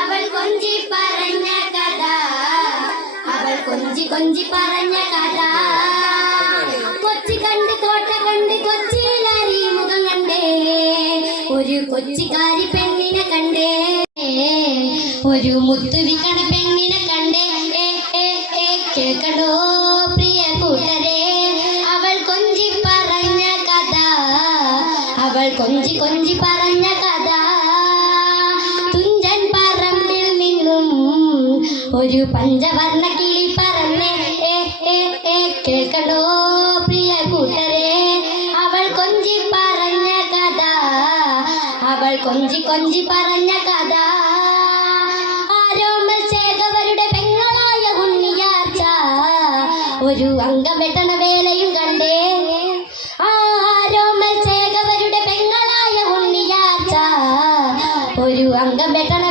അവൾ കൊഞ്ചി പറഞ്ഞ കഥ. അവൾ കൊഞ്ചി കൊഞ്ചി പറഞ്ഞ കഥ. കൊച്ചി കണ്ട് തോട്ട കണ്ട് കൊച്ചിയിലരി മുഖം കണ്ടേ. ഒരു കൊച്ചിക്കാരി പെണ്ണിനെ കണ്ടേ. ഒരു മുത്തുവിക്കണ പെണ്ണിനെ കണ്ടേ. കേൾക്കണോ പ്രിയ കൂട്ടരെ? അവൾ കൊഞ്ചി പറഞ്ഞ കഥ. അവൾ കൊഞ്ചി കൊഞ്ചി പറഞ്ഞ ഒരു പഞ്ചവർണ കിളി പറന്നേ. ഏ, കേൾക്കണോ പ്രിയ കൂട്ടരെ? അവൾ കൊഞ്ചി പറഞ്ഞ കഥ. അവൾ കൊഞ്ചി കൊഞ്ചി പറഞ്ഞ കഥ. ഒരു അംഗം വെട്ടണ വേലയും കണ്ടേ. ആരോമൽ ചേകവരുടെ പെങ്ങളായ ഉണ്ണിയാച്ച ഒരു അംഗം വെട്ടണ